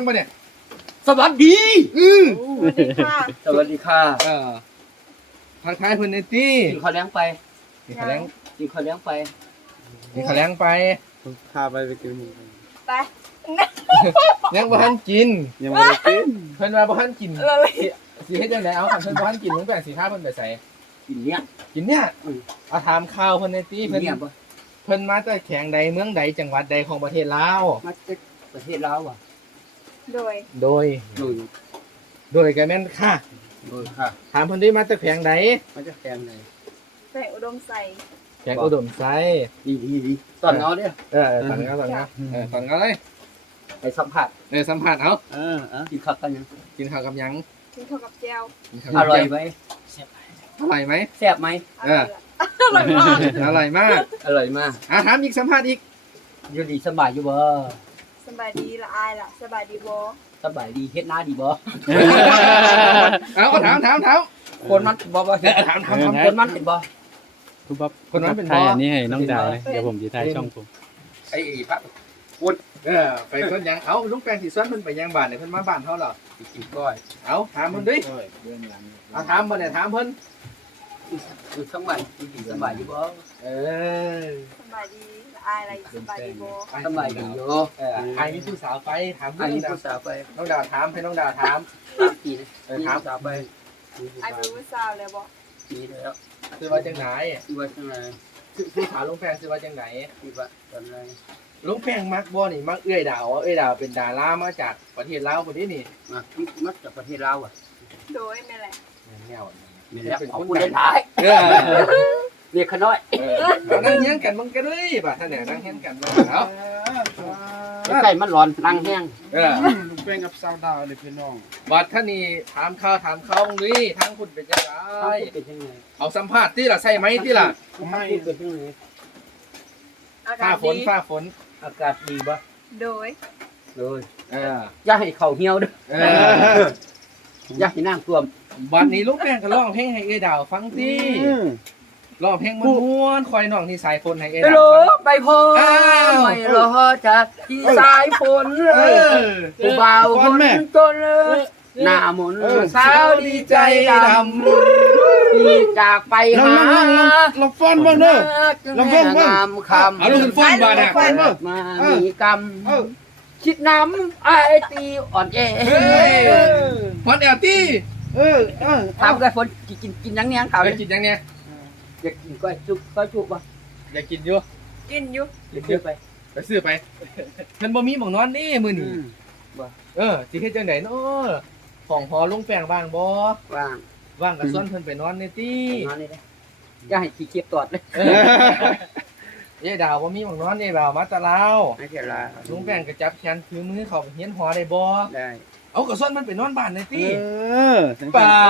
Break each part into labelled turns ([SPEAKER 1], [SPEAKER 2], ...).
[SPEAKER 1] มันบ่เนี่ย
[SPEAKER 2] สวัสดี
[SPEAKER 3] สวัสดีค่ะ
[SPEAKER 2] สวัสดีค่ะ
[SPEAKER 1] ทักทายเพิ่นในตี้
[SPEAKER 2] กินข้าวเลี้ยงไป
[SPEAKER 1] กินข้าวแล้ง
[SPEAKER 2] กินข้าวเลี้ยงไป
[SPEAKER 1] กินข้าวแล้งไป
[SPEAKER 4] พาไปกินหมู
[SPEAKER 3] ไป
[SPEAKER 1] ยังบ่ทันกิน
[SPEAKER 4] ยังไม่ได้กิน
[SPEAKER 1] เพิ่นว่าบ่ทันกิน
[SPEAKER 3] เลย
[SPEAKER 1] สิเฮ็ดจังไดเอาคันเพิ่นบ่ทันกินลุงแป้งสิพาเพิ่นไปใส่
[SPEAKER 2] กินเนี้ย
[SPEAKER 1] กินเนี่ย
[SPEAKER 2] อืม
[SPEAKER 1] เอาถามข่าวเพิ่นในตี้
[SPEAKER 2] กิน
[SPEAKER 1] เพิ่น
[SPEAKER 2] เนี้ยปะ
[SPEAKER 1] เพิ่นมาจากแข่งใดเมืองใดจังหวัดใดของประเทศลาว
[SPEAKER 2] มาจากประเทศลาวอ่ะ
[SPEAKER 3] โดย
[SPEAKER 1] โดย
[SPEAKER 2] ดู
[SPEAKER 1] โดยก็แม่นค่ะ
[SPEAKER 2] ดูค่ะ
[SPEAKER 1] ถามเพิ่นได้มาจากแข่งใด
[SPEAKER 2] มาจากแกงไหน
[SPEAKER 3] แฝงอุดมใส่
[SPEAKER 1] แข่งอุดมไซ
[SPEAKER 2] ดีตอนเนาะเนี่ย
[SPEAKER 1] ตอนเขาตอนเขาเลย
[SPEAKER 2] ไปสัมผัส
[SPEAKER 1] สัมผัสเอา
[SPEAKER 2] กินข้าวกันยัง
[SPEAKER 1] กินข้าวกับหยัง
[SPEAKER 3] กินข้าวกับแจว
[SPEAKER 1] กินข้าว
[SPEAKER 2] อ
[SPEAKER 1] กับ
[SPEAKER 2] ร่อย
[SPEAKER 1] แกง
[SPEAKER 2] ไหม
[SPEAKER 1] อร่อยไหม
[SPEAKER 2] แซ่บไหม
[SPEAKER 3] อร่อยมาก
[SPEAKER 1] อร่อยมาก
[SPEAKER 2] อร่อยมาก
[SPEAKER 1] ถามอีกสัมภาษณ์อีก
[SPEAKER 2] อยู่ดีสบายอยู่บ่
[SPEAKER 3] สบายดีละอายละสบายดีบ่
[SPEAKER 2] สบายดีเฮ็ดหน้าดีบ่
[SPEAKER 1] เอาก็ถาม
[SPEAKER 2] คนมันบ่บ่
[SPEAKER 1] ถาม
[SPEAKER 2] คนมันเป็นบ่
[SPEAKER 4] คุณป๊อป
[SPEAKER 1] คนนั้นเป็น
[SPEAKER 4] ถ่าย
[SPEAKER 1] บ่
[SPEAKER 4] อันนี้ให้น้องดาวเลยเดี๋ยวผมจะถ่ายช่องผม
[SPEAKER 1] ไอ้พระไปส่วนยังเอาลุงแปลงสีส่วนเพิ่นไปยังบ้านเนี่ยเพิ่นมาบ้านเขาเหรอ
[SPEAKER 2] กินก้อย
[SPEAKER 1] เอาถามเพิ่นดิเอาถามเพิ่นเนี่ยถามเพิ่น
[SPEAKER 2] อยู่ทั้งวันอยู่ดีสบายอยู่บ่
[SPEAKER 1] เออ
[SPEAKER 3] สบายดีละอายอะไรสบายดีบ่
[SPEAKER 2] สบายดีอยู่
[SPEAKER 1] ใครมีผู้สาวไปถาม
[SPEAKER 2] อัน
[SPEAKER 1] น้
[SPEAKER 2] นี้
[SPEAKER 1] องดาว
[SPEAKER 2] ผู้สาวไป
[SPEAKER 1] น้องดาวถามให้น้องดาวถาม
[SPEAKER 2] ปีนะถามสาวไป
[SPEAKER 3] อายเป็นผู้สาวเลยบ่
[SPEAKER 2] ปีแล้ว
[SPEAKER 1] ซื้อว่าจังไหน
[SPEAKER 2] ที่ว่าจังไร
[SPEAKER 1] ผู้สาวลุงแปลงซื้อว่าจังไหน
[SPEAKER 2] ที่ว่าจังไร
[SPEAKER 1] ลุงแปลงมักบ่นี่มักเอื้อยดาวเอื้อยดาวเป็นดารามาจากประเทศลาวคนนี้นี่
[SPEAKER 2] มาจากประเทศลาวอ่ะ
[SPEAKER 3] โดยไม่แหละ
[SPEAKER 1] แนว
[SPEAKER 2] นี่แหละขอบคุณได้หลายเรียกขน้อย
[SPEAKER 1] นั่งเฮียงกันมึงกันเลยป่ะท่านเนี่ยนั่งเฮียงกันเอา
[SPEAKER 2] ใกล้มันร้อนนั่งแห้ง
[SPEAKER 4] ลุงแป้งกับสาวดาวเลยพี่น้อง
[SPEAKER 1] บัดท่านนี่ถามข้าวมึงดิทั้งคุณเป็นจังไง
[SPEAKER 2] เป็นยังไง
[SPEAKER 1] เอาสัมภาษณ์ที่ล่ะใช่ไหมที่ล่ะ
[SPEAKER 2] ไม่เป็นยังไง
[SPEAKER 3] อากา
[SPEAKER 1] ฟ้า
[SPEAKER 3] ศ
[SPEAKER 1] ฝน
[SPEAKER 3] ดี
[SPEAKER 1] ฟ้าฝน
[SPEAKER 2] อากาศดีบ่
[SPEAKER 3] โดย
[SPEAKER 2] เลย
[SPEAKER 1] เออ
[SPEAKER 2] อย่าให้เข่าเหี่ยวเด้อ
[SPEAKER 1] เออ
[SPEAKER 2] อย่าให้นั่งท่วม
[SPEAKER 1] บัดนี้ลุงแป้งก็ร้องเพลงให้เอ้ดาวฟังสิร้องเพลงม้วนๆคอยน้องที่สายฝนให้เอ้
[SPEAKER 2] ไป
[SPEAKER 1] ดา
[SPEAKER 2] โล
[SPEAKER 1] วฟัง
[SPEAKER 2] ไปพอไม่รอจากที่สายฝนผู้บ่าวคนจนหน้ามนสาวดีใจดำที่จากไปหา
[SPEAKER 4] ลองฟ้อนบ้างเด้อ ลองฟังบ้าง
[SPEAKER 2] งามคำ
[SPEAKER 1] เอาลูกฟ้อนมาเนี่ย
[SPEAKER 2] มามีกรรมคิดน้ำไอตีอ่อนแอ
[SPEAKER 1] ฟอนแอลตี้
[SPEAKER 2] ถามกันฝนกินยังเนี้ยถาม
[SPEAKER 1] ไปกินยังเนี่ย
[SPEAKER 2] อยากกินก้อยจุกป่ะ
[SPEAKER 1] อยากกินอยู่
[SPEAKER 3] กินอยู่
[SPEAKER 2] อยากกินไป
[SPEAKER 1] ไปซื้อไปเพิ่นบ่มีหม่องนอนนี่มื้อนี้สิเฮ็ดจังไดเนาะของพอลุงแป้งบ้างบ่
[SPEAKER 2] ว่าง
[SPEAKER 1] ว่างก็ส่วนเพิ่นไปนอนในตี้
[SPEAKER 2] นอนนี่เลยอย่าให้ขี้เกียจตอดเลย
[SPEAKER 1] ยายดาวว่ามีหมังนอนยายดาวมาตะลาว
[SPEAKER 2] ไม่เกี่ยวละ
[SPEAKER 1] ลุงแป้งก็จับแขนถือมือเขาไปเฮียนหอได้บ่
[SPEAKER 2] ได้
[SPEAKER 1] เอากระส่วนมันไปนอนบ้านในตี้
[SPEAKER 4] ป่า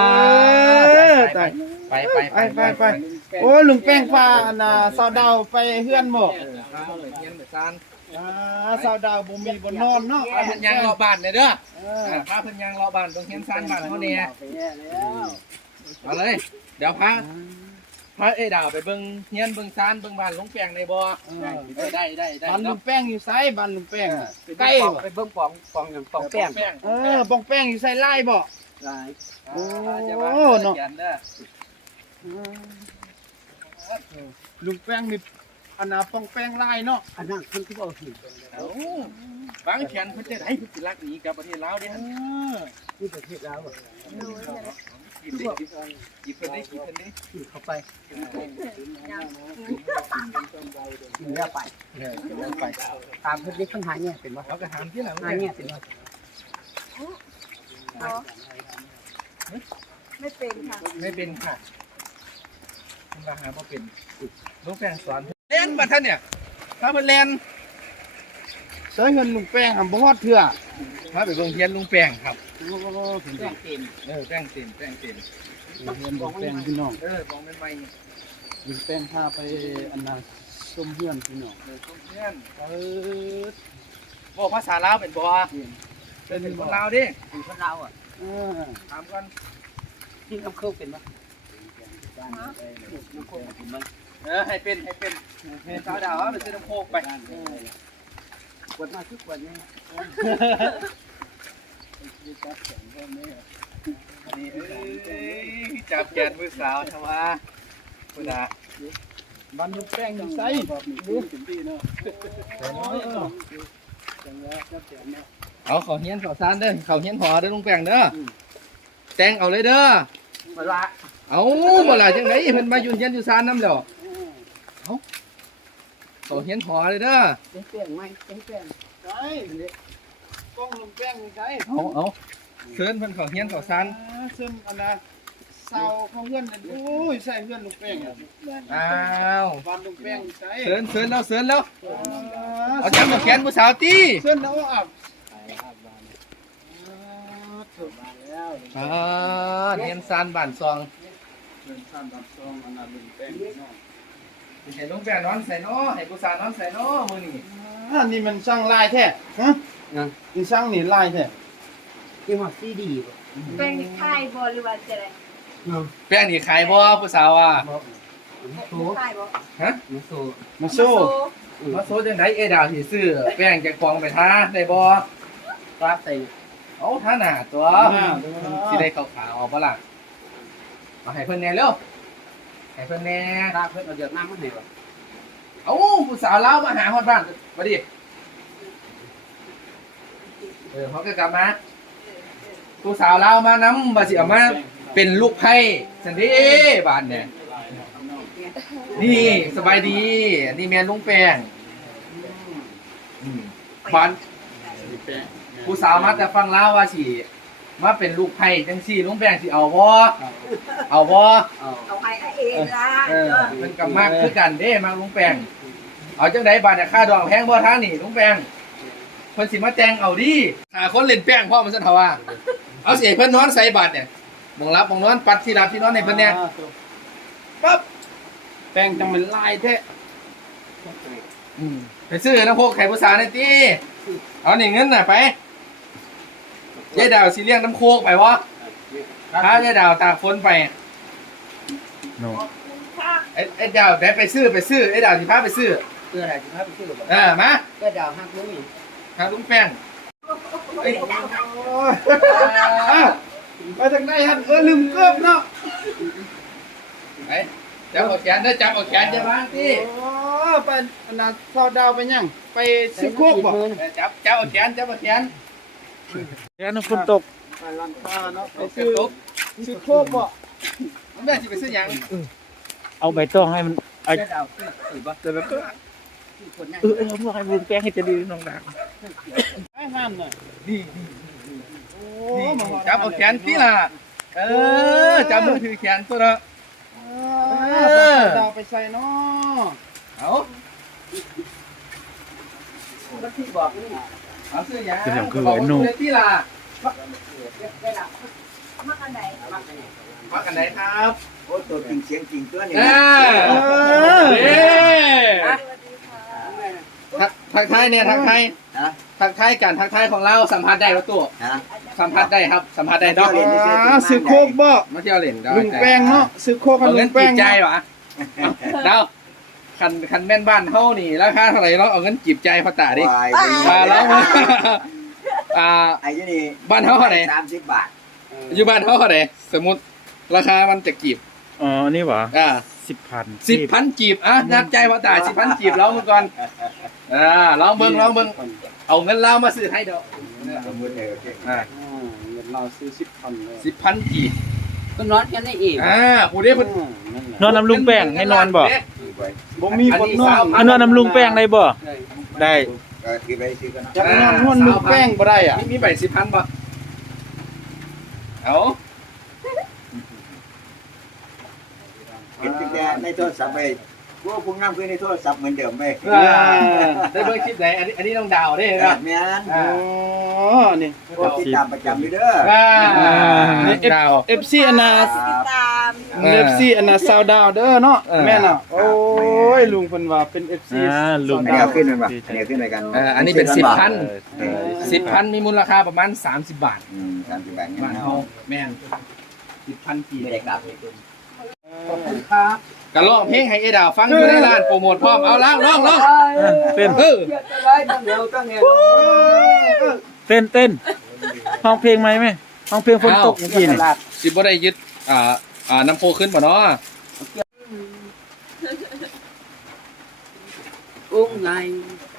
[SPEAKER 1] ไป
[SPEAKER 4] โอ้ลุงแป้งพาสาวดาวไปเฮือนบ่
[SPEAKER 1] เอาเลยเฮียนไปซาน
[SPEAKER 4] สาวดาวบ่มีบ่นอนเนาะ
[SPEAKER 1] พาเพิ่นยางรอบบ้านเลยเด้อพาเพิ่นยางรอบบ้านตรงเฮียนซานบ้านเฮาเนี่ยเอาเลย เดี๋ยวพาเอ้ดาวไปเบิ่งเฮียนเบิ่งซานเบิ่งบ้านลุงแป้งได้บ่ได้
[SPEAKER 4] บ้านลุงแป้งอยู่ไสบ้านลุงแป้งใกล้
[SPEAKER 2] ไปเบิ่งปองอย่างปองแป้ง
[SPEAKER 4] ปองแป้งอยู่ไสไล่บ่
[SPEAKER 2] ลาย
[SPEAKER 1] จะมาเนาะเด้อ
[SPEAKER 4] ลุงแป้งมีปองแป้งไล่เนาะ
[SPEAKER 2] อันนั้นคนที่เอาหิน
[SPEAKER 1] เอาบางแขนเพิ่นจะได้เพิ่นสิรักหนีกลับประเทศลาวเด้อ
[SPEAKER 2] ที่ประเทศลาว
[SPEAKER 3] โดยไม่แหละ
[SPEAKER 1] หยิบเพิ่นได้
[SPEAKER 2] หินเข้าไป
[SPEAKER 3] ยัง
[SPEAKER 2] หินแล้วไป
[SPEAKER 1] ไป
[SPEAKER 2] ตามเพื่อนเล็กข้างหาเนี่ยเป็นว่า
[SPEAKER 1] เอากระถามที่หลัง
[SPEAKER 2] หาเนี่ยเป็นว่า
[SPEAKER 3] บ่ไม่เป็นค่ะ
[SPEAKER 1] ไม่เป็นค่ะคุณราหาบ่เป็นลูกแป้งสอนเล่นบัดท่านเนี่ยถ้าเพิ่นเล่น
[SPEAKER 4] ใช้เงินลุงแป้งบ่ฮอดเถื่อ
[SPEAKER 1] มาไปเบิ่งเฮียนลุงแป้งครับ
[SPEAKER 2] แป้งเต็ม
[SPEAKER 1] แป้งเต็ม
[SPEAKER 4] เงินลุงแป้งพี่น้อง
[SPEAKER 1] ของเป็นใหม่
[SPEAKER 4] ลุงแป้งพาไปส้มเฮือนพี่น้อง
[SPEAKER 1] ของเฮียนบอกภาษาลาวเป็นบ่เป็นคนลาวดิ
[SPEAKER 2] เป็นคนลาวอ่ะ
[SPEAKER 1] ถามก่อน
[SPEAKER 2] ที่น้ำเข้าเป็นปะน้ำเข้าเป็นมั้ย
[SPEAKER 1] ให้เป็นสาวดาวไปซื้อน้ำโคกไป
[SPEAKER 2] กวดมาทุกวันเนี่ย
[SPEAKER 1] นี่จับแกนมือสาวทว่าคุณอา
[SPEAKER 4] บ้านลูกแป้งอยู่ไสดูถึงที่เนาะ
[SPEAKER 1] เอาเขาเฮียนเขาซานเด้อเขาเฮียนหอเด้อลุงแป้งเด้อแต่งเอาเลยเด้อ
[SPEAKER 2] มาละ
[SPEAKER 1] เอาบ่ล่ะจังไดเพิ่นมาอยู่เฮียนอยู่ซานนำแล้วเอาเขาเฮียนหอเลยเด้อ
[SPEAKER 2] เปลี่ยนไหมเปลี่ยน
[SPEAKER 4] ไสกล้องลูกแป้งอยู่ไส
[SPEAKER 1] เอาเชิญเพิ่นเขาเฮียนเขาซาน
[SPEAKER 4] ซึ่งอันน่ะเสาเขาเพื่อนโอ้ยใส่เพื่อนลูกแป้งอ่ะ
[SPEAKER 1] อ้าว
[SPEAKER 4] บ้านลูกแป้งอยู่ไส
[SPEAKER 1] เชิญแล้วเอาจับมาแขนผู้สาวตี
[SPEAKER 4] เส้นแล้วอับ
[SPEAKER 1] เฮียนซานบ้านซอง
[SPEAKER 4] เดินข้ามลำซองอันน่ะลูกแป้งเนาะ
[SPEAKER 1] ให้ลุงแป้งนอนใส่น้อให้ผู้สาวนอนใส่น้อมื้อนี้
[SPEAKER 4] นี่มันสร้างลายแท้ฮะนี่สร้างนี่ลายแท้
[SPEAKER 2] ที่มาซีดีป่ะ
[SPEAKER 3] เป็นไข่บอหรือว่าจะอะไร
[SPEAKER 1] แป้งนี่ขายบ่ผู้สาวอ่ะ
[SPEAKER 2] โซ่
[SPEAKER 3] ไข่บอ
[SPEAKER 1] ฮะ
[SPEAKER 2] มาโซ่
[SPEAKER 4] มาโซ่
[SPEAKER 1] มาโซจังไดดาวสิซื้อแป้งจากกองไปทาได้บ่
[SPEAKER 2] ปลาใส่
[SPEAKER 1] เอาทาหน้าตัวสิได้ขาวๆเอาบ่ล่ะเอาให้เพิ่นแหน่เร็วให้เพิ่นแหน่
[SPEAKER 2] ปลาเพื่อนเอาเดือดน้ำมาให้ป่ะ
[SPEAKER 1] เอาผู้สาวลาวมาหาฮอดบ้านมาดิเขาก็กลับมาผู้สาวลาวมานำบ่สิเอามาเป็นลูกไผ่ซั่นเด้บ้านเนี่ยนี่สบายดีนี่แม่นลุงแป้งบ้าน ผู้สาวมาแต่ฟังลาวว่าสิมาเป็นลูกไผ่จังซี่ลุงแป้งสิเอาบ่เอาบ่
[SPEAKER 2] เอา
[SPEAKER 3] เอาไข่เองละ
[SPEAKER 1] เพิ่นก็มักคือกันเด้มักลุงแป้งเอาจังไดบาดเนี่ยค่าดองแพงบ่ทางนี่ลุงแป้งเพิ่นสิมาแต่งเอาดิหาคนเล่นแป้งพร้อมมันซั่นเถาว่าเอาสิให้เพิ่นนอนใส่บาดเนี่ยมองรับมองนอนปัดที่รับที่นอนให้เพิ่นเนี่ยปั๊บ
[SPEAKER 4] แป้งจังมันลายแท้
[SPEAKER 1] ไปซื้อน้ำโคกไข่ผู้สาวหน่อยติเอานี่เงินน่ะไปยายดาวสิเลี้ยงน้ำโคกไปบ่พายายดาวตากฝนไป
[SPEAKER 3] ค่ะ
[SPEAKER 1] ไอ้ดาวได้ไปซื้อไอ้ดาวสิพาไปซื้อ
[SPEAKER 2] เพื่ออะไรจะให้ไปซื้อป่ะ
[SPEAKER 1] มา
[SPEAKER 2] ก็ดาวหักลุงอยู่
[SPEAKER 1] ทางลุงแป้งเอ้ย
[SPEAKER 4] ไปทางใดฮะลืมเกือบเนาะ
[SPEAKER 1] ไปจับเอาแขนเด้อจับเอาแขนจะวางที่
[SPEAKER 4] โอ้ไปอันน่ะซอดาวไปยังไปซื้อโคกบ่
[SPEAKER 1] จับเอาแขนจับเอาแขน
[SPEAKER 4] แค่นั้นฝนตกไปลังคาเนาะไป
[SPEAKER 1] ซื้
[SPEAKER 4] ซื้อโคกบ่
[SPEAKER 1] มันแม่สิไปซื้อหยัง
[SPEAKER 5] เอาใบตองให้มัน
[SPEAKER 2] ไอ้ดาวซื้อป่ะ
[SPEAKER 5] แต่แบบ
[SPEAKER 2] คนนั้น
[SPEAKER 5] เราเมื่อให้บุญแป้งให้จะดีน้องดัง
[SPEAKER 4] ไอ้ห้ามหน่อย
[SPEAKER 1] นี่
[SPEAKER 4] โอ้
[SPEAKER 1] นี่
[SPEAKER 4] มา
[SPEAKER 1] จับเอาแขนที่ล่ะจับมือถือแขนตัวเนาะ
[SPEAKER 4] ดาวไปใส่เนาะ
[SPEAKER 1] เอา
[SPEAKER 2] ที่บอกนี่
[SPEAKER 1] เอาซื้อหยัง
[SPEAKER 5] เป็นอย่างคือไอ้หนุ่ม
[SPEAKER 1] ที่ล่ะ
[SPEAKER 2] ได้ดาว
[SPEAKER 3] มาอันไหน
[SPEAKER 1] มากันไหนครับ
[SPEAKER 6] โอ้ตัวจริงเสียงจริงตัวนี้
[SPEAKER 1] เอ้ทักทายเนี่ยทักทาย
[SPEAKER 6] ฮะ
[SPEAKER 1] ทักทายกันทักทายของเราสัมผัสได้แล้วตัว
[SPEAKER 6] ฮะ
[SPEAKER 1] สัมผัสได้ครับสัมผัสได้ดอก
[SPEAKER 4] ซื้อโคกบ่
[SPEAKER 1] มาเที่ยวเล่นได้
[SPEAKER 4] ลุงแป้งเนาะซื้อโคกกับ
[SPEAKER 1] เอา
[SPEAKER 4] ลุ
[SPEAKER 1] เงิน
[SPEAKER 4] ง
[SPEAKER 1] จี
[SPEAKER 4] แป้
[SPEAKER 1] บ
[SPEAKER 4] ง
[SPEAKER 1] ใจวะเดาคันแม่นบ้านเฮานี่ราคาเท่าไหร่เราเอาเงินจีบใจพ่อตาดิ
[SPEAKER 6] วาย
[SPEAKER 1] มาแล้วมา
[SPEAKER 6] ไอ้ยี่นี่
[SPEAKER 1] บ้านเฮาเท่าไหร่
[SPEAKER 6] 30 บาท
[SPEAKER 1] อยู่บ้านเฮาเท่าไหร่สมมุติราคามันจะกีบ
[SPEAKER 5] อ๋อ นี่หวะ
[SPEAKER 1] 10,000 10,000จีบนับใจพ่อตา10,000จีบเราเมื่อก่อนลองเบิ่งเอาเงินเรามาซื้อให้ดอก
[SPEAKER 6] สมมุติโอเค
[SPEAKER 4] เงินเราซื้อ10,000เลย
[SPEAKER 1] 10,000จีบ
[SPEAKER 2] ก็นอนกันได้อีก
[SPEAKER 1] ผู้ใดเพิ่น
[SPEAKER 5] นอนน้ำลุงแป้งให้นอนบ่
[SPEAKER 4] บ่มีคนนอน
[SPEAKER 5] เอานอนน้ำลุงแป้งได้บ่ ได้
[SPEAKER 6] คือไปซื้อกัน
[SPEAKER 4] จะนอนห้วนลุงแป้งบ่ได้อ่ะ
[SPEAKER 1] มีใบ10,000บ่เอา
[SPEAKER 6] เห็นแต่ในโทรศัพท์ไปพวกพุ่งน้ำขึ้นในโทรศัพท์เหมือนเดิมไป
[SPEAKER 1] ได้เบิ่งคลิปไหนอันนี้ต้องดาวเด้นะ
[SPEAKER 6] แม่น
[SPEAKER 4] โอ้นี่
[SPEAKER 6] โอ้ติดตามประจำอยู่เด้อ
[SPEAKER 1] ดาว
[SPEAKER 4] FC อันน่ะ
[SPEAKER 3] ติดตาม
[SPEAKER 4] FC อันน่ะซาวดาวเด้อเนาะแม่น่ะโอ้ยลุงเพิ่นว่าเป็น FC
[SPEAKER 5] ลุง
[SPEAKER 6] อันนี้เอาขึ้นมันป่ะอันนี้เอาขึ้นไปกัน
[SPEAKER 1] อันนี้เป็น
[SPEAKER 6] เออ
[SPEAKER 1] 10,000มีมูลค่าประมาณ30 บาท
[SPEAKER 6] 30 บาทเงี้
[SPEAKER 1] บ้าน
[SPEAKER 6] ย
[SPEAKER 1] เฮาแม่น10,000กี่
[SPEAKER 6] ไม่ได้กลับ
[SPEAKER 2] ขอบคุณครับ
[SPEAKER 1] ก็ร้องเพลงให้ไอ้ดาวฟังอยู่ในร้านโปรโมทพร้อมเอาร้อง
[SPEAKER 5] เต้น
[SPEAKER 2] เยอะจะไล่ตั้งเดียวตั้งเดียว
[SPEAKER 5] เต้นห้องเพลงไหมไหมห้องเพลงฝนตกเมื่อกี้นี่
[SPEAKER 1] สิบ่ได้ยึดน้ำโพขึ้นบ่เนาะ
[SPEAKER 2] อุ้งไง